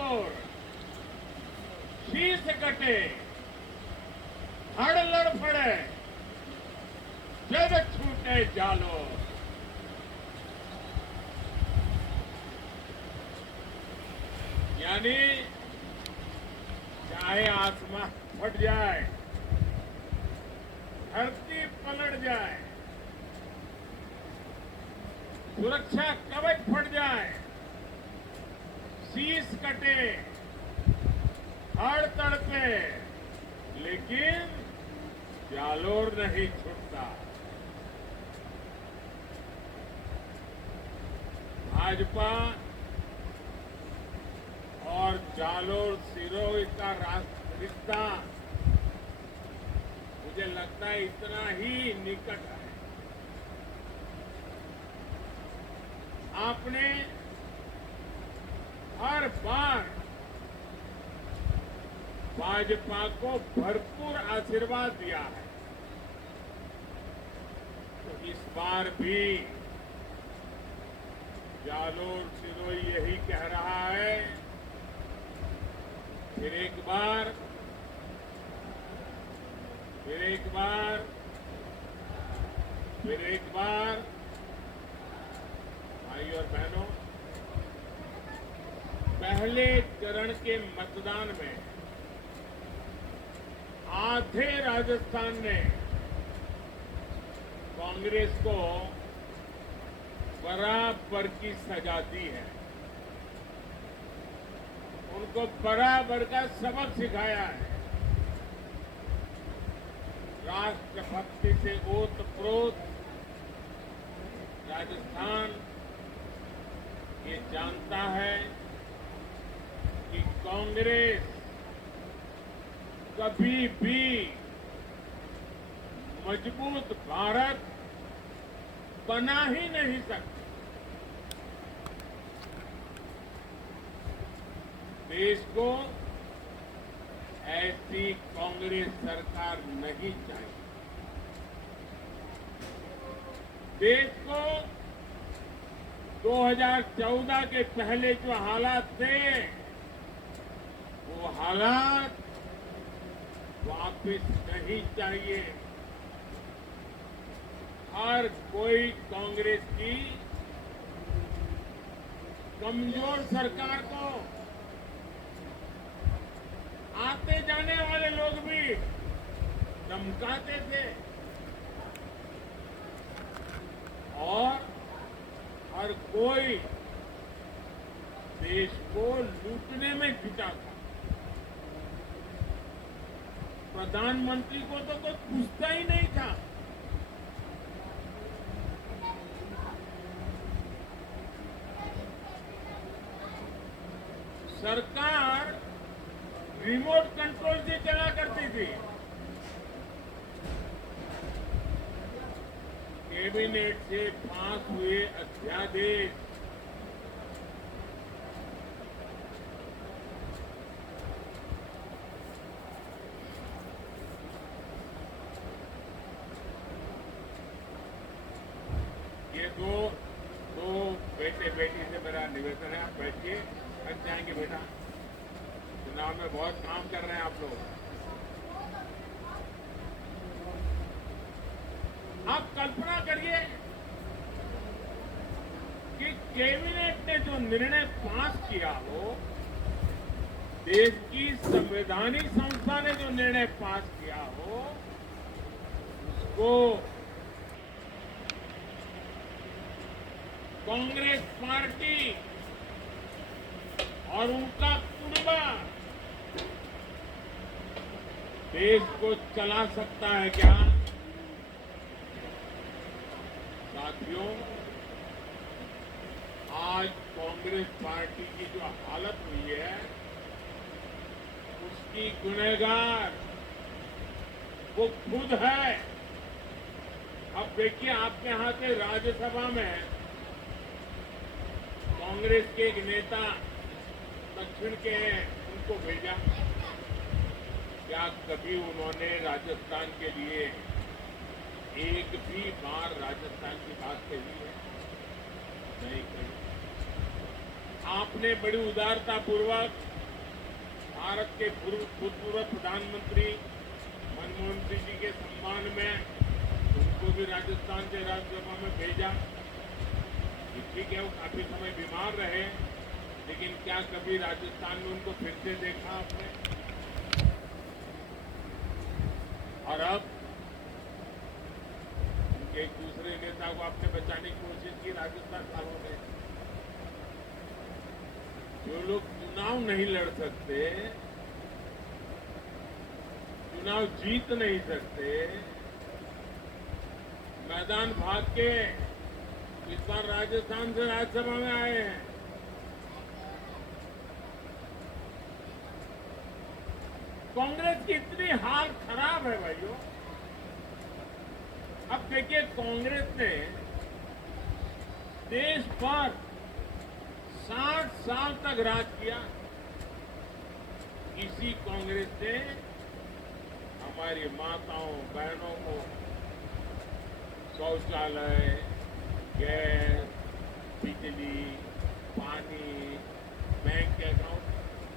ओर शीश कटे हड़ लड़फड़े जग छूटे जालो। यानी चाहे आसमान फट जाए, धरती पलट जाए, सुरक्षा कवच फट जाए, शीश कटे, हड़ तड़पे, लेकिन जालोर नहीं छूटता। भाजपा और जालोर सिरोही का रिश्ता मुझे लगता है इतना ही निकट है। आपने हर बार भाजपा को भरपूर आशीर्वाद दिया है, तो इस बार भी जालोर सिरोही यही कह रहा है। फिर एक बार भाई और बहनों, पहले चरण के मतदान में आधे राजस्थान ने कांग्रेस को बराबर की सजा दी है, उनको बराबर का सबक सिखाया है। राष्ट्रभक्ति से ओतप्रोत राजस्थान ये जानता है कि कांग्रेस कभी भी मजबूत भारत बना ही नहीं सकती। देश को ऐसी कांग्रेस सरकार नहीं चाहिए। देश को 2014 के पहले जो हालात थे, वो हालात वापस नहीं चाहिए। हर कोई कांग्रेस की कमजोर सरकार को, आते जाने वाले लोग भी धमकाते थे और हर कोई देश को लूटने में जुटा था। प्रधानमंत्री को तो कोई पूछता ही नहीं था। सरकार रिमोट कंट्रोल से चला करती थी। कैबिनेट से पास हुए अध्यादेश ये दो बेटे बेटी से मेरा निवेदन है, आप बैठिए, थक जाएंगे बेटा, चुनाव में बहुत काम कर रहे हैं आप लोग। आप कल्पना करिए कि कैबिनेट ने जो निर्णय पास किया हो, देश की संवैधानिक संस्था ने जो निर्णय पास किया हो, उसको कांग्रेस पार्टी और उनका कुनबा देश को चला सकता है क्या? साथियों, आज कांग्रेस पार्टी की जो हालत हुई है, उसकी गुनहगार वो खुद है। अब देखिए, आपके यहां से राज्यसभा में कांग्रेस के एक नेता दक्षिण के हैं, उनको भेजा। क्या कभी उन्होंने राजस्थान के लिए एक भी बार राजस्थान की बात कही है? नहीं कही। आपने बड़ी उदारता पूर्वक भारत के भूतपूर्व प्रधानमंत्री मनमोहन सिंह जी के सम्मान में उनको भी राजस्थान से राज्यसभा में भेजा। ठीक है, वो काफी समय बीमार रहे, लेकिन क्या कभी राजस्थान में उनको फिर से देखा आपने? और अब उनके एक दूसरे नेता को आपने बचाने की कोशिश की राजस्थान वालों ने। जो लोग चुनाव नहीं लड़ सकते, चुनाव जीत नहीं सकते, मैदान भाग के इस बार राजस्थान से राज्यसभा में आए हैं। कांग्रेस की इतनी हाल खराब है भाइयों। अब देखिए, कांग्रेस ने देश पर 60 साल तक राज किया। इसी कांग्रेस ने हमारी माताओं बहनों को शौचालय, गैस, बिजली, पानी, बैंक अकाउंट,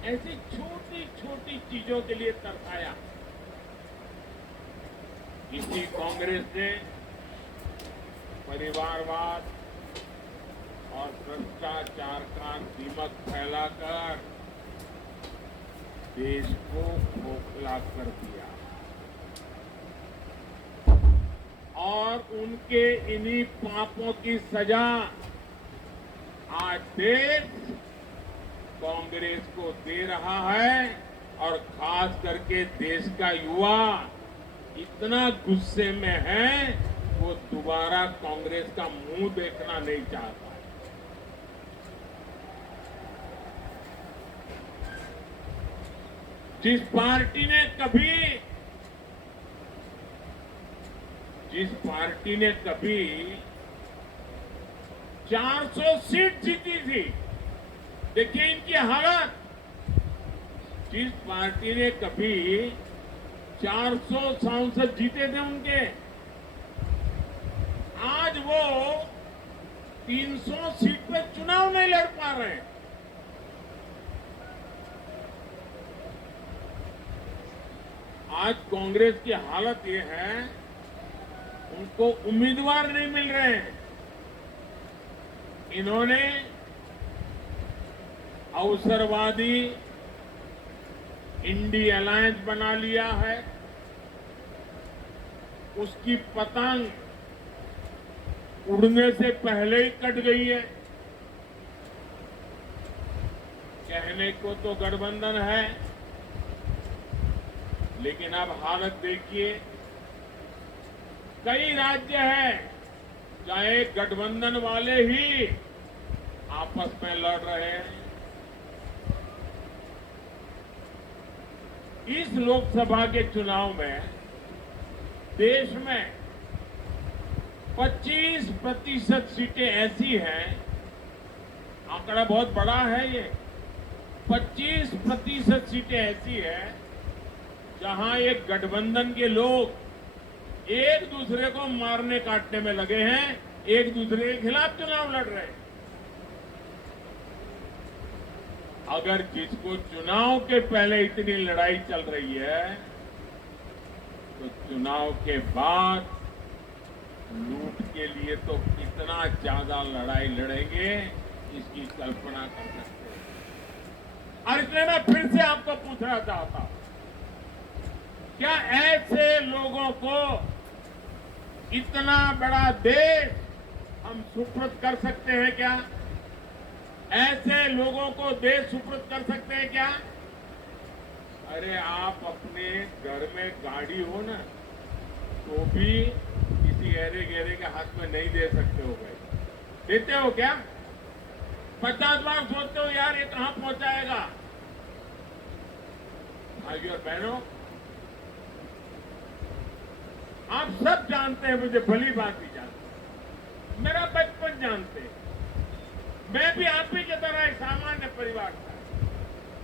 ऐसी छोटी छोटी चीजों के लिए तरसाया। इसी कांग्रेस ने परिवारवाद और भ्रष्टाचार का दीमक फैलाकर देश को खोखला कर दिया। और उनके इन्हीं पापों की सजा आज देश कांग्रेस को दे रहा है। और खास करके देश का युवा इतना गुस्से में है, वो दोबारा कांग्रेस का मुंह देखना नहीं चाहता। जिस पार्टी ने कभी 400 सीट जीती थी, देखिए इनकी हालत। जिस पार्टी ने कभी 400 सांसद जीते थे उनके, आज वो 300 सीट पे चुनाव नहीं लड़ पा रहे हैं। आज कांग्रेस की हालत ये है, उनको उम्मीदवार नहीं मिल रहे हैं। इन्होंने अवसरवादी इंडी अलायंस बना लिया है। उसकी पतंग उड़ने से पहले ही कट गई है। कहने को तो गठबंधन है, लेकिन अब हालत देखिए। कई राज्य हैं चाहे गठबंधन वाले ही आपस में लड़ रहे हैं। इस लोकसभा के चुनाव में देश में 25% सीटें ऐसी हैं, आंकड़ा बहुत बड़ा है ये, 25% सीटें ऐसी हैं जहां एक गठबंधन के लोग एक दूसरे को मारने काटने में लगे हैं, एक दूसरे के खिलाफ चुनाव लड़ रहे हैं। अगर जिसको चुनाव के पहले इतनी लड़ाई चल रही है, तो चुनाव के बाद लूट के लिए तो कितना ज्यादा लड़ाई लड़ेंगे, इसकी कल्पना कर सकते हैं। और इसलिए मैं फिर से आपको पूछना चाहता हूं, क्या ऐसे लोगों को इतना बड़ा देश हम सुपुर्द कर सकते हैं क्या? ऐसे लोगों को देश सुपुर्द कर सकते हैं क्या? अरे आप अपने घर में गाड़ी हो ना, तो भी किसी गहरे गहरे के हाथ में नहीं दे सकते हो भाई। देते हो क्या? 50 बार सोचते हो यार ये कहां पहुंचाएगा। भाइयों और बहनों, आप सब जानते हैं, मुझे भली भांति जानते हैं, मेरा बचपन जानते हैं। मैं भी आप ही की तरह एक सामान्य परिवार था।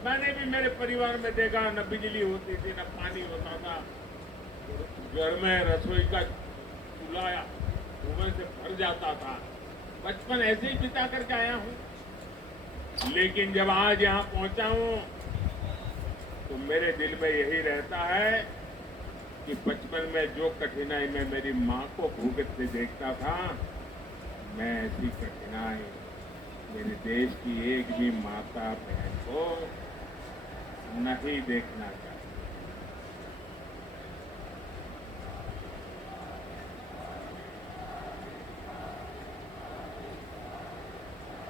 मैंने भी मेरे परिवार में देखा, न बिजली होती थी, न पानी होता था। घर में रसोई का चूल्हा धुएं से भर जाता था। बचपन ऐसे ही बिता करके आया हूं। लेकिन जब आज यहां पहुंचा हूं तो मेरे दिल में यही रहता है कि बचपन में जो कठिनाई में मेरी मां को भूगते देखता था, मैं ऐसी कठिनाई मेरे देश की एक भी माता बहन को नहीं देखना चाहता।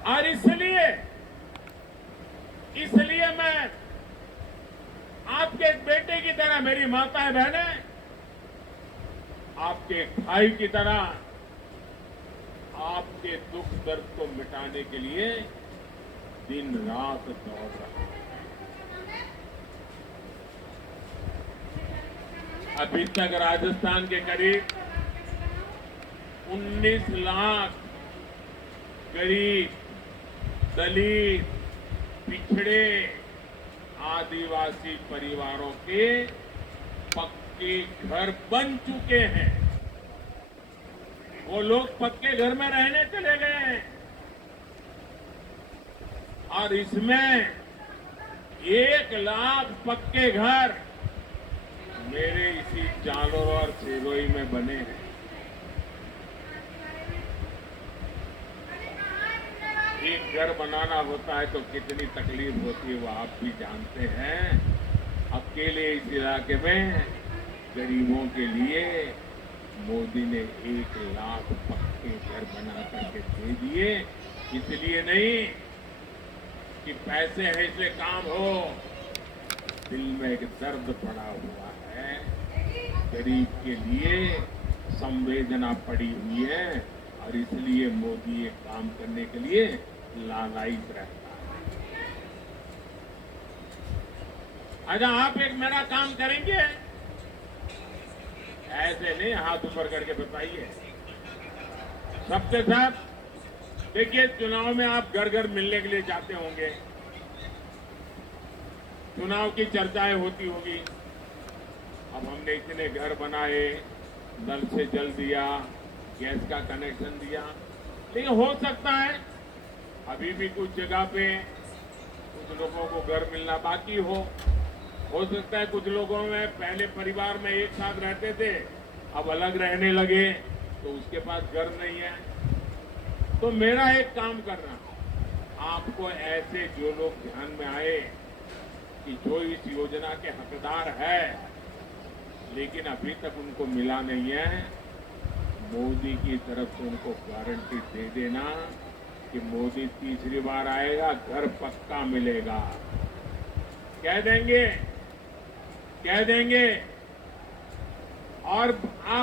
और इसलिए मैं आपके एक बेटे की तरह, मेरी माताएं बहनें आपके एक भाई की तरह आपके दुख दर्द को मिटाने के लिए दिन रात दौड़ रहा हूं। अभी तक राजस्थान के करीब 19 लाख गरीब, दलित, पिछड़े, आदिवासी परिवारों के पक्के घर बन चुके हैं। वो लोग पक्के घर में रहने चले गए हैं और इसमें 1 लाख पक्के घर मेरे इसी जालोर और सिरोही में बने हैं। एक घर बनाना होता है तो कितनी तकलीफ होती है वो आप भी जानते हैं। अकेले इस इलाके में गरीबों के लिए मोदी ने 1 लाख पक्के घर बना करके दे दिए। इसलिए नहीं कि पैसे हैं इसलिए काम हो, दिल में एक दर्द पड़ा हुआ है, गरीब के लिए संवेदना पड़ी हुई है और इसलिए मोदी ये काम करने के लिए लालायित रहता है। अच्छा, आप एक मेरा काम करेंगे? ऐसे नहीं हाथ ऊपर करके बताइए। सबके साथ देखिए, चुनाव में आप घर घर मिलने के लिए जाते होंगे, चुनाव की चर्चाएं होती होगी। अब हमने इतने घर बनाए, नल से जल दिया, गैस का कनेक्शन दिया, लेकिन हो सकता है अभी भी कुछ जगह पे कुछ लोगों को घर मिलना बाकी हो सकता है कुछ लोगों में पहले परिवार में एक साथ रहते थे, अब अलग रहने लगे तो उसके पास घर नहीं है। तो मेरा एक काम करना, आपको ऐसे जो लोग ध्यान में आए कि जो इस योजना के हकदार है लेकिन अभी तक उनको मिला नहीं है, मोदी की तरफ से उनको गारंटी दे देना कि मोदी तीसरी बार आएगा, घर पक्का मिलेगा। कह देंगे और आप